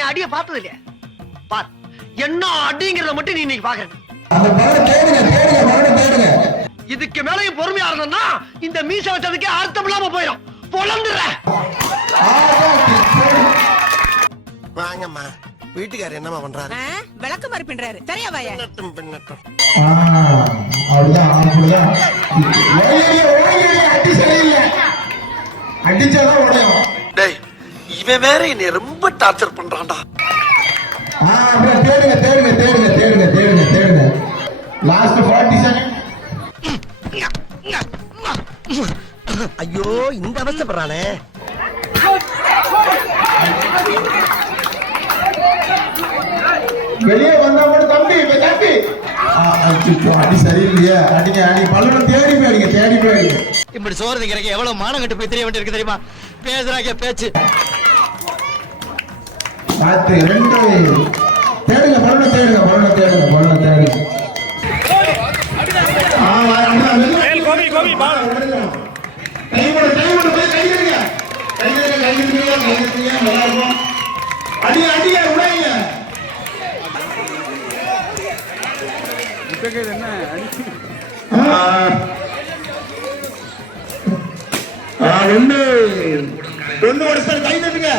என் அடிய பார்த்தது இல்லையா? பார், என்ன அடிங்கிறத மட்டும் நீ இன்னைக்கு பாக்குற. இதுக்கு மேலையும் பொறுமையா இருந்தா இந்த மீச வச்சதுக்கே அர்த்தம் இல்லாம போயிடும். பொழந்துற. வாங்கம்மா, வீட்டுக்காரர் என்னமா பண்றாரு? விளக்கு மாதிரி பின்றாரு. சரியா வாயா? பின்னட்டும். அடிச்சாதான் உடையும். டேய், இவன் வேற என்னை ரொம்ப டார்ச்சர் பண்றான்டா. தேடுங்க. Last 40 second. ஐயோ, இந்த அவஸ்தைப்படுறானே. வெளியே வந்தா மட்டும் தம்பி. அடி சரியில்லையே. அடிங்க பல்லு தேடி போய். இப்படி சோறு திங்கிறக்கு எவ்வளவு மானம் கட்டு போய் தெரிய வேண்டியிருக்கு தெரியுமா? பேசுறாங்க பேச்சு. பார்த்து 2 தேடுங்க. பல்லு தேடுங்க. கோபி பால். அடிங்க உடைங்க. ஒண்ணு கை தட்டுங்க.